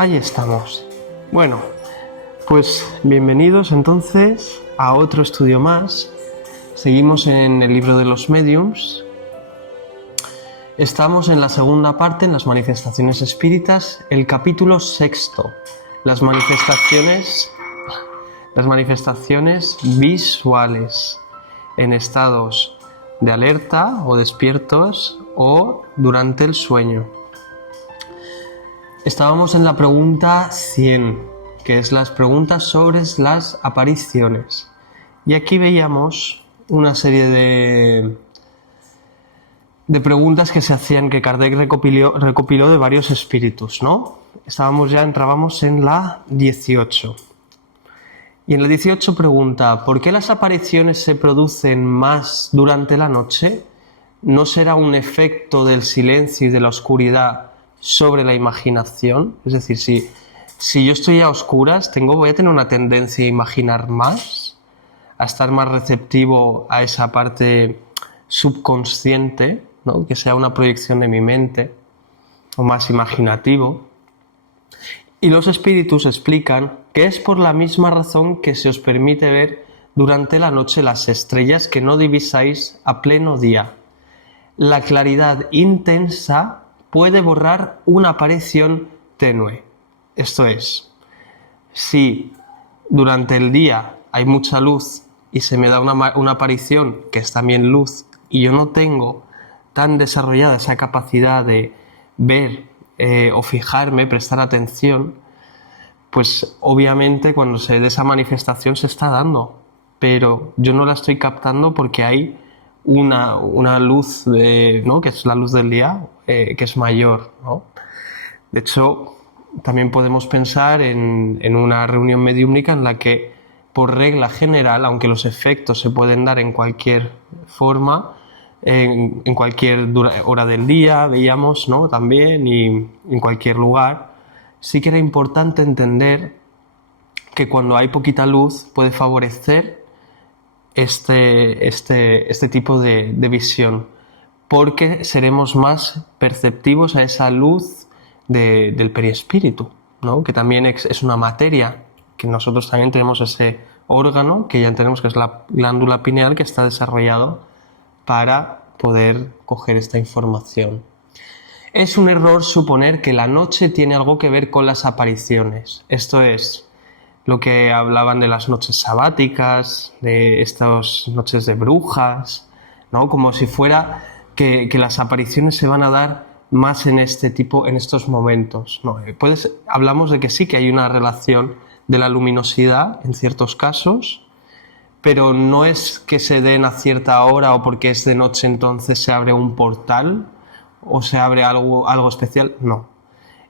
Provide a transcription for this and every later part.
Ahí estamos. Bueno, pues bienvenidos entonces a otro estudio más. Seguimos en el libro de los mediums. Estamos en la segunda parte, en las manifestaciones espíritas, el capítulo sexto, las manifestaciones visuales en estados de alerta o despiertos o durante el sueño. Estábamos en la pregunta 100, que es las preguntas sobre las apariciones. Y aquí veíamos una serie de preguntas que se hacían, que Kardec recopiló de varios espíritus, ¿no? Entrábamos en la 18. Y en la 18 pregunta, ¿por qué las apariciones se producen más durante la noche? ¿No será un efecto del silencio y de la oscuridad sobre la imaginación? Es decir, si yo estoy a oscuras, voy a tener una tendencia a imaginar más, a estar más receptivo a esa parte subconsciente, ¿no? Que sea una proyección de mi mente, o más imaginativo. Y los espíritus explican que es por la misma razón que se os permite ver durante la noche las estrellas que no divisáis a pleno día. La claridad intensa puede borrar una aparición tenue. Esto es, si durante el día hay mucha luz y se me da una aparición que es también luz y yo no tengo tan desarrollada esa capacidad de ver o fijarme, prestar atención, pues obviamente cuando se dé esa manifestación se está dando, pero yo no la estoy captando porque hay una luz, ¿no? Que es la luz del día, que es mayor, ¿no? De hecho, también podemos pensar en una reunión mediúmnica en la que, por regla general, aunque los efectos se pueden dar en cualquier forma, en cualquier hora del día, veíamos, ¿no? También, y en cualquier lugar, sí que era importante entender que cuando hay poquita luz puede favorecer este tipo de visión, porque seremos más perceptivos a esa luz del perispíritu, ¿no? Que también es una materia, que nosotros también tenemos ese órgano, que ya tenemos, que es la glándula pineal, que está desarrollado para poder coger esta información. Es un error suponer que la noche tiene algo que ver con las apariciones. Esto es lo que hablaban de las noches sabáticas, de estas noches de brujas, ¿no? Como si fuera que las apariciones se van a dar más en estos momentos, ¿no? Hablamos de que sí, que hay una relación de la luminosidad en ciertos casos, pero no es que se den a cierta hora o porque es de noche entonces se abre un portal o se abre algo especial, no.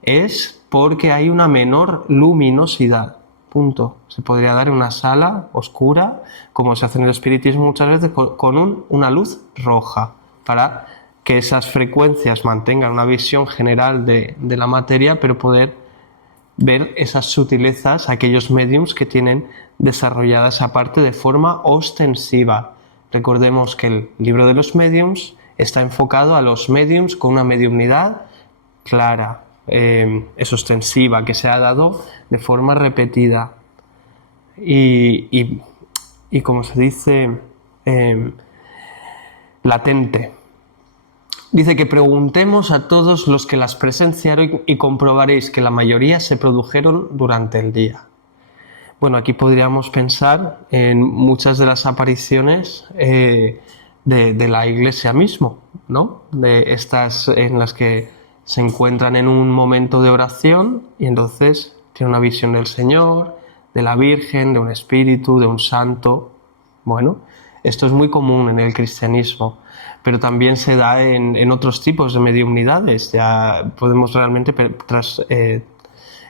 Es porque hay una menor luminosidad. Punto. Se podría dar en una sala oscura, como se hace en el espiritismo muchas veces, con una luz roja, para que esas frecuencias mantengan una visión general de la materia, pero poder ver esas sutilezas, aquellos mediums que tienen desarrollada esa parte de forma ostensiva. Recordemos que el libro de los mediums está enfocado a los mediums con una mediumnidad clara, es ostensiva, que se ha dado de forma repetida y como se dice, latente. Dice que preguntemos a todos los que las presenciaron y comprobaréis que la mayoría se produjeron durante el día. Bueno, aquí podríamos pensar en muchas de las apariciones de la Iglesia mismo, ¿no? De estas en las que se encuentran en un momento de oración y entonces tienen una visión del Señor, de la Virgen, de un espíritu, de un santo. Bueno, esto es muy común en el cristianismo, pero también se da en otros tipos de mediumnidades. Ya podemos realmente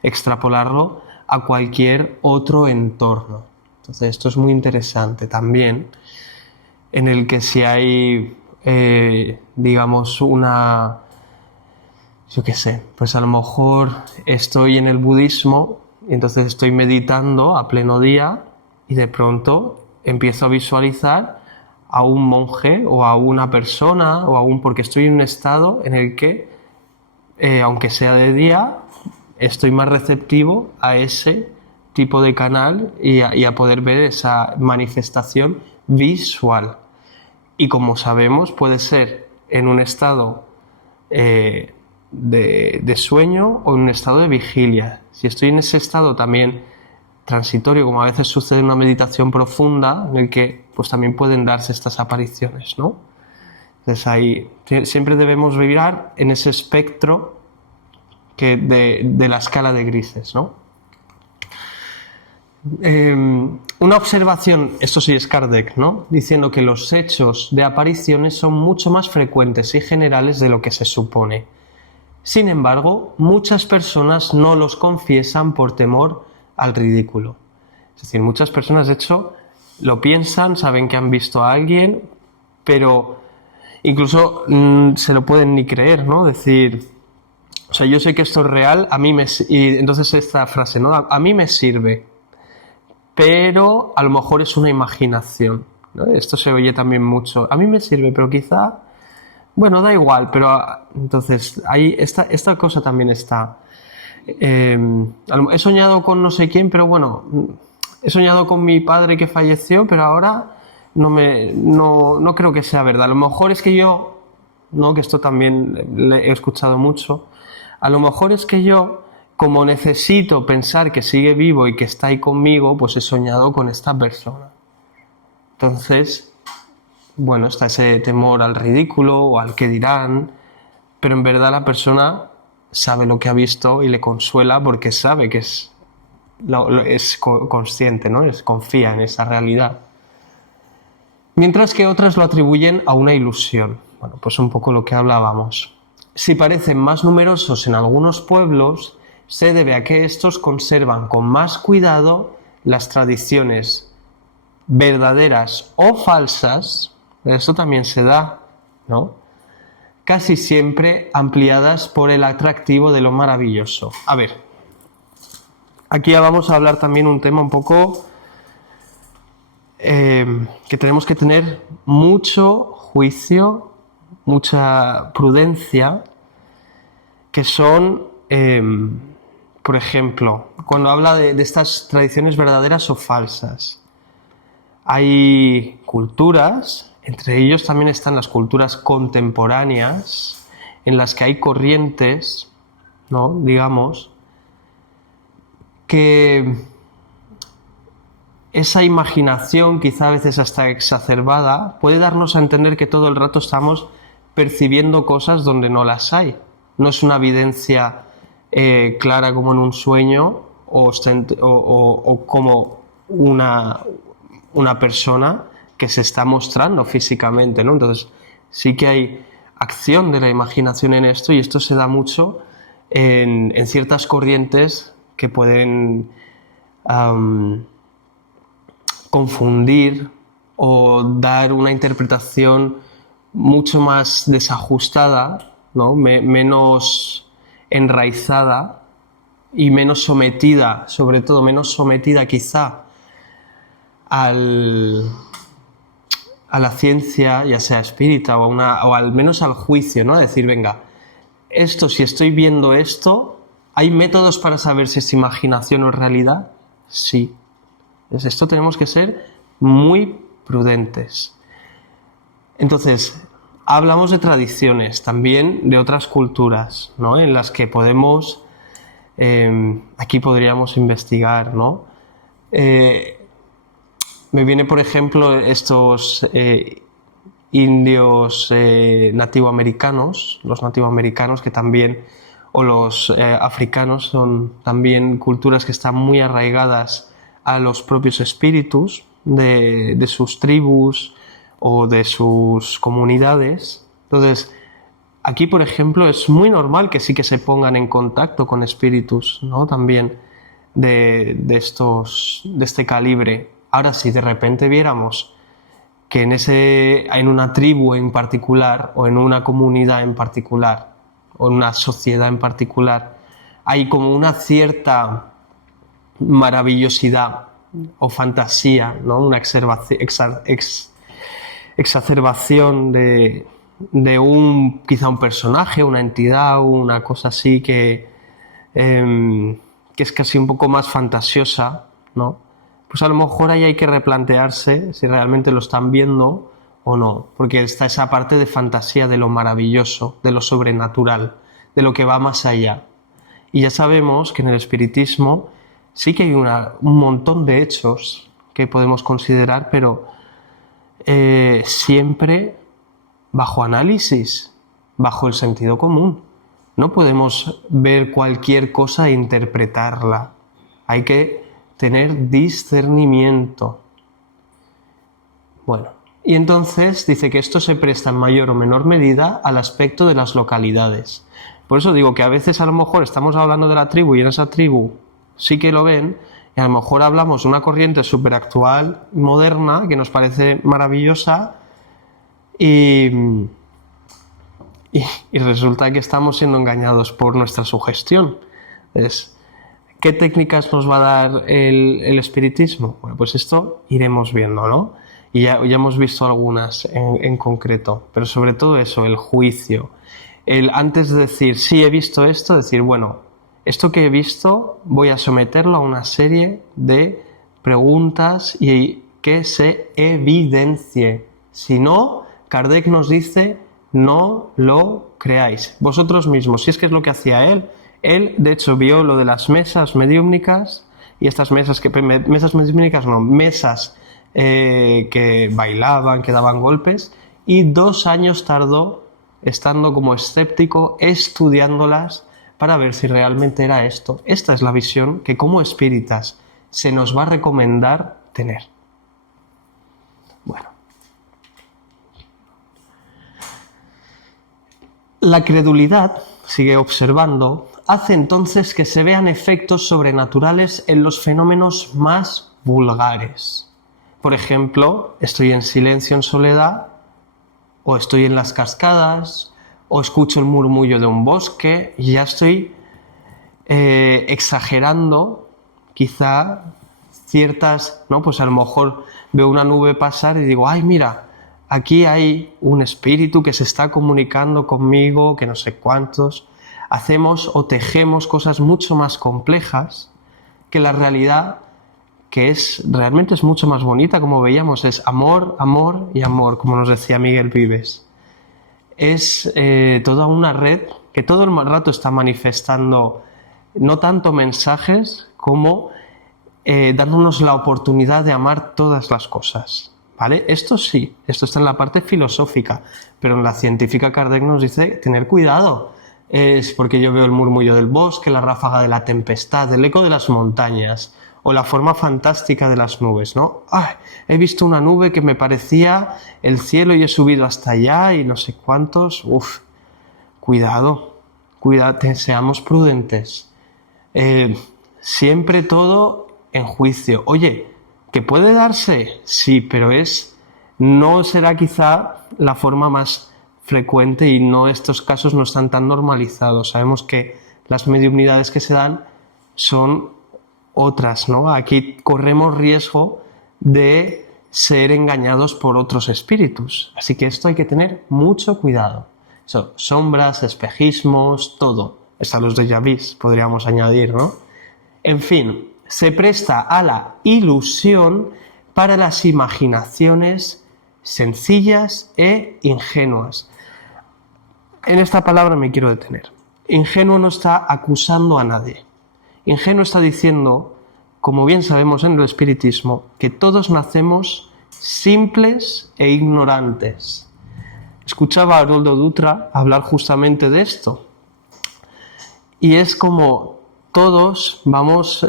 extrapolarlo a cualquier otro entorno. Entonces esto es muy interesante también, en el que si hay, digamos, pues a lo mejor estoy en el budismo y entonces estoy meditando a pleno día y de pronto empiezo a visualizar a un monje o a una persona porque estoy en un estado en el que, aunque sea de día, estoy más receptivo a ese tipo de canal y a poder ver esa manifestación visual. Y como sabemos, puede ser en un estado de sueño o en un estado de vigilia. Si estoy en ese estado también transitorio, como a veces sucede en una meditación profunda, en el que pues también pueden darse estas apariciones, ¿no? Entonces ahí siempre debemos vibrar en ese espectro de la escala de grises, ¿no? Una observación, esto sí es Kardec, ¿no? Diciendo que los hechos de apariciones son mucho más frecuentes y generales de lo que se supone. Sin embargo, muchas personas no los confiesan por temor al ridículo. Es decir, muchas personas, de hecho, lo piensan, saben que han visto a alguien, pero incluso se lo pueden ni creer, ¿no? Decir, o sea, yo sé que esto es real, a mí y entonces esta frase, ¿no? A mí me sirve, pero a lo mejor es una imaginación, ¿no? Esto se oye también mucho. A mí me sirve, pero quizá, bueno, da igual, pero entonces ahí esta cosa también está. He soñado con no sé quién, pero bueno, he soñado con mi padre que falleció, pero ahora no creo que sea verdad. A lo mejor es que yo, ¿no? Que esto también le he escuchado mucho, a lo mejor es que yo, como necesito pensar que sigue vivo y que está ahí conmigo, pues he soñado con esta persona. Entonces, bueno, está ese temor al ridículo o al que dirán, pero en verdad la persona sabe lo que ha visto y le consuela porque sabe que es consciente, ¿no? Confía en esa realidad. Mientras que otras lo atribuyen a una ilusión. Bueno, pues un poco lo que hablábamos. Si parecen más numerosos en algunos pueblos, se debe a que estos conservan con más cuidado las tradiciones verdaderas o falsas, eso también se da, ¿no? Casi siempre ampliadas por el atractivo de lo maravilloso. A ver, aquí ya vamos a hablar también un tema un poco que tenemos que tener mucho juicio, mucha prudencia, que son, por ejemplo, cuando habla de estas tradiciones verdaderas o falsas. Hay culturas, entre ellos también están las culturas contemporáneas, en las que hay corrientes, ¿no? Digamos, que esa imaginación, quizá a veces hasta exacerbada, puede darnos a entender que todo el rato estamos percibiendo cosas donde no las hay. No es una evidencia clara como en un sueño o como una persona que se está mostrando físicamente, ¿no? Entonces sí que hay acción de la imaginación en esto, y esto se da mucho en ciertas corrientes que pueden confundir o dar una interpretación mucho más desajustada, ¿no? Menos enraizada y menos sometida, sobre todo menos sometida quizá a la ciencia, ya sea espírita o al menos al juicio, ¿no? A decir, venga, si estoy viendo esto, ¿hay métodos para saber si es imaginación o realidad? Sí. Entonces, esto tenemos que ser muy prudentes. Entonces, hablamos de tradiciones, también de otras culturas, ¿no? En las que podemos, aquí podríamos investigar, ¿no? Me viene, por ejemplo, estos indios nativoamericanos, los nativoamericanos que también, o los africanos, son también culturas que están muy arraigadas a los propios espíritus de sus tribus o de sus comunidades. Entonces, aquí, por ejemplo, es muy normal que sí que se pongan en contacto con espíritus, ¿no? También de este calibre. Ahora, si de repente viéramos que en una tribu en particular, o en una comunidad en particular, o en una sociedad en particular, hay como una cierta maravillosidad o fantasía, ¿no? Una exacerbación de quizá un personaje, una entidad, una cosa así que que es casi un poco más fantasiosa, ¿no? Pues a lo mejor ahí hay que replantearse si realmente lo están viendo o no, porque está esa parte de fantasía, de lo maravilloso, de lo sobrenatural, de lo que va más allá. Y ya sabemos que en el espiritismo sí que hay un montón de hechos que podemos considerar, pero siempre bajo análisis, bajo el sentido común. No podemos ver cualquier cosa e interpretarla. Hay que tener discernimiento. Bueno, y entonces dice que esto se presta en mayor o menor medida al aspecto de las localidades. Por eso digo que a veces a lo mejor estamos hablando de la tribu y en esa tribu sí que lo ven, y a lo mejor hablamos de una corriente súper actual, moderna, que nos parece maravillosa, y resulta que estamos siendo engañados por nuestra sugestión. Entonces, ¿qué técnicas nos va a dar el espiritismo? Bueno, pues esto iremos viendo, ¿no? Y ya hemos visto algunas en concreto, pero sobre todo eso, el juicio. Antes de decir, sí, he visto esto, decir, bueno, esto que he visto voy a someterlo a una serie de preguntas y que se evidencie. Si no, Kardec nos dice, no lo creáis. Vosotros mismos, si es que es lo que hacía él. Él, de hecho, vio lo de las mesas mediúmnicas y estas mesas que bailaban, que daban golpes, y 2 años tardó estando como escéptico, estudiándolas para ver si realmente era esto. Esta es la visión que como espíritas se nos va a recomendar tener. Bueno. La credulidad, sigue observando, hace entonces que se vean efectos sobrenaturales en los fenómenos más vulgares. Por ejemplo, estoy en silencio, en soledad, o estoy en las cascadas, o escucho el murmullo de un bosque y ya estoy exagerando quizá ciertas, ¿no? Pues a lo mejor veo una nube pasar y digo, ay, mira, aquí hay un espíritu que se está comunicando conmigo, que no sé cuántos. Hacemos o tejemos cosas mucho más complejas que la realidad, que realmente es mucho más bonita, como veíamos, es amor, amor y amor, como nos decía Miguel Vives. Es toda una red que todo el rato está manifestando no tanto mensajes como dándonos la oportunidad de amar todas las cosas, ¿vale? Esto sí, esto está en la parte filosófica, pero en la científica Kardec nos dice tener cuidado. Es porque yo veo el murmullo del bosque, la ráfaga de la tempestad, el eco de las montañas o la forma fantástica de las nubes, ¿no? ¡Ay! He visto una nube que me parecía el cielo y he subido hasta allá y no sé cuántos. ¡Uf! Cuidado, seamos prudentes. Siempre todo en juicio. Oye, ¿que puede darse? Sí, pero no será quizá la forma más frecuente y no, estos casos no están tan normalizados. Sabemos que las mediunidades que se dan son otras, ¿no? Aquí corremos riesgo de ser engañados por otros espíritus. Así que esto hay que tener mucho cuidado. Sombras, espejismos, todo. Hasta los déjà vus podríamos añadir, ¿no? En fin, se presta a la ilusión para las imaginaciones sencillas e ingenuas. En esta palabra me quiero detener. Ingenuo no está acusando a nadie. Ingenuo está diciendo, como bien sabemos en el espiritismo, que todos nacemos simples e ignorantes. Escuchaba a Haroldo Dutra hablar justamente de esto. Y es como todos vamos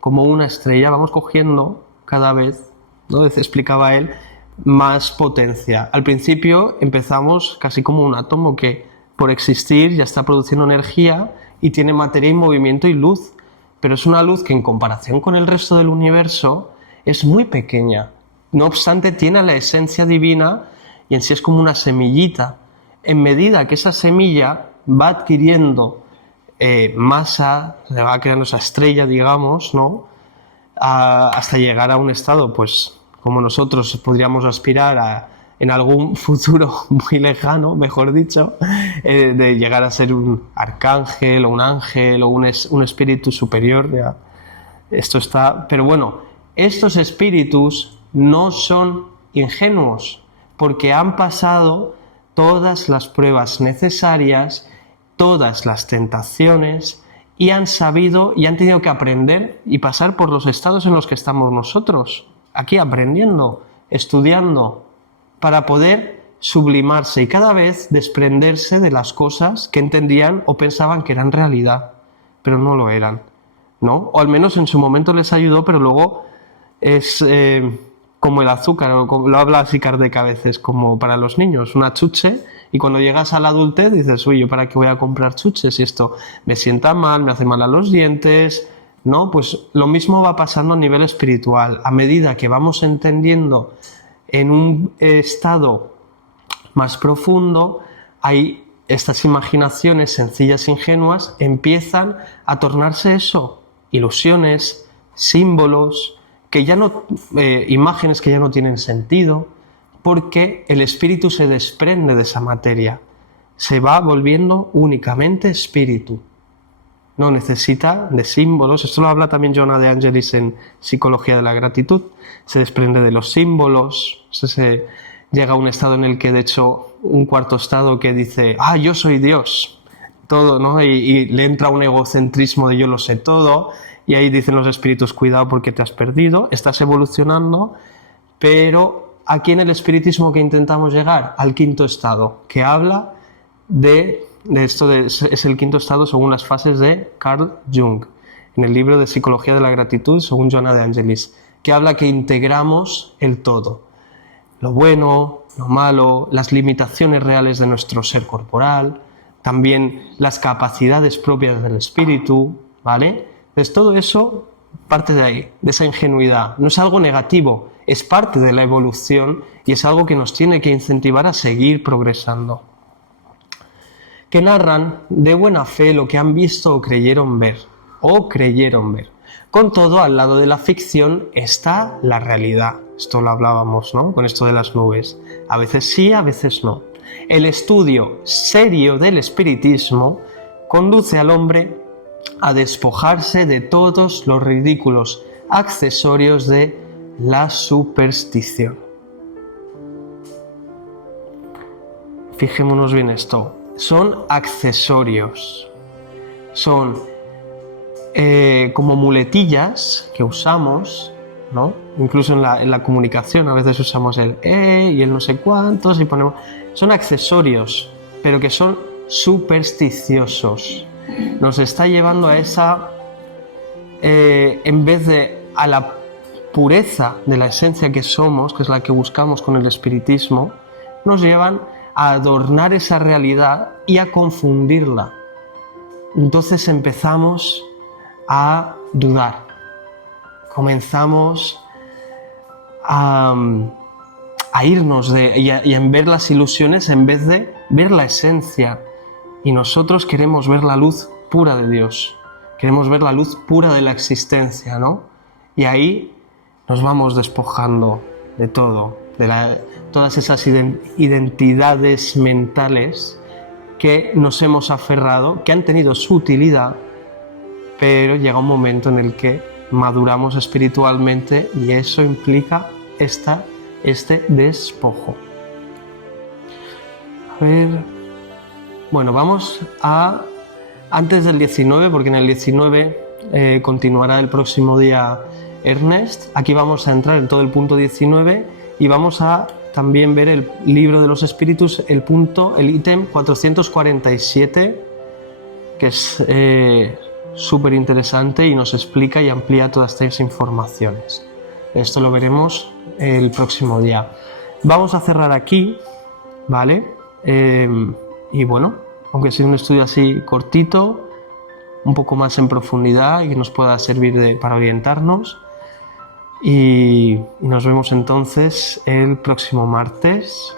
como una estrella, vamos cogiendo cada vez, ¿no? Explicaba él, más potencia. Al principio empezamos casi como un átomo que por existir ya está produciendo energía y tiene materia y movimiento y luz, pero es una luz que en comparación con el resto del universo es muy pequeña. No obstante, tiene la esencia divina y en sí es como una semillita. En medida que esa semilla va adquiriendo masa, se va creando esa estrella, digamos, ¿no? Hasta llegar a un estado, pues, como nosotros podríamos aspirar en algún futuro muy lejano, mejor dicho, de llegar a ser un arcángel o un ángel o un espíritu superior. Ya. Esto está, pero bueno, estos espíritus no son ingenuos porque han pasado todas las pruebas necesarias, todas las tentaciones y han sabido y han tenido que aprender y pasar por los estados en los que estamos nosotros, aquí aprendiendo, estudiando, para poder sublimarse y cada vez desprenderse de las cosas que entendían o pensaban que eran realidad, pero no lo eran, ¿no? O al menos en su momento les ayudó, pero luego es como el azúcar, o lo habla así Kardec a veces, como para los niños, una chuche, y cuando llegas a la adultez dices, oye, ¿yo para qué voy a comprar chuches? Si esto me sienta mal, me hace mal a los dientes, ¿no? Pues lo mismo va pasando a nivel espiritual. A medida que vamos entendiendo en un estado más profundo, hay estas imaginaciones sencillas e ingenuas empiezan a tornarse eso, ilusiones, símbolos, que ya no, imágenes que ya no tienen sentido, porque el espíritu se desprende de esa materia, se va volviendo únicamente espíritu. No necesita de símbolos. Esto lo habla también Joanna de Angelis en Psicología de la Gratitud. Se desprende de los símbolos, se llega a un estado en el que, de hecho, un cuarto estado que dice, yo soy Dios, todo, ¿no? Y le entra un egocentrismo de yo lo sé todo, y ahí dicen los espíritus, cuidado porque te has perdido, estás evolucionando, pero aquí en el espiritismo que intentamos llegar al quinto estado, que habla de esto, es el quinto estado según las fases de Carl Jung, en el libro de Psicología de la Gratitud, según Joanna de Angelis, que habla que integramos el todo, lo bueno, lo malo, las limitaciones reales de nuestro ser corporal, también las capacidades propias del espíritu, ¿vale? Entonces todo eso parte de ahí, de esa ingenuidad, no es algo negativo, es parte de la evolución y es algo que nos tiene que incentivar a seguir progresando. Que narran de buena fe lo que han visto o creyeron ver. Con todo, al lado de la ficción está la realidad. Esto lo hablábamos, ¿no? Con esto de las nubes. A veces sí, a veces no. El estudio serio del espiritismo conduce al hombre a despojarse de todos los ridículos accesorios de la superstición. Fijémonos bien esto. Son accesorios, son como muletillas que usamos, ¿no? Incluso en la comunicación a veces usamos el y el no sé cuántos y ponemos... Son accesorios, pero que son supersticiosos. Nos está llevando a esa, en vez de a la pureza de la esencia que somos, que es la que buscamos con el espiritismo, nos llevan a adornar esa realidad y a confundirla. Entonces empezamos a dudar, comenzamos a irnos y en ver las ilusiones en vez de ver la esencia. Y nosotros queremos ver la luz pura de Dios, queremos ver la luz pura de la existencia, ¿no? Y ahí nos vamos despojando de todo, todas esas identidades mentales que nos hemos aferrado, que han tenido su utilidad, pero llega un momento en el que maduramos espiritualmente y eso implica este despojo. A ver, bueno, vamos a antes del 19, porque en el 19 continuará el próximo día Ernest. Aquí vamos a entrar en todo el punto 19 y vamos a también ver el libro de los espíritus, el ítem 447, que es súper interesante y nos explica y amplía todas estas informaciones. Esto lo veremos el próximo día. Vamos a cerrar aquí, ¿vale? Y bueno, aunque sea un estudio así cortito, un poco más en profundidad y que nos pueda servir para orientarnos. Y nos vemos entonces el próximo martes.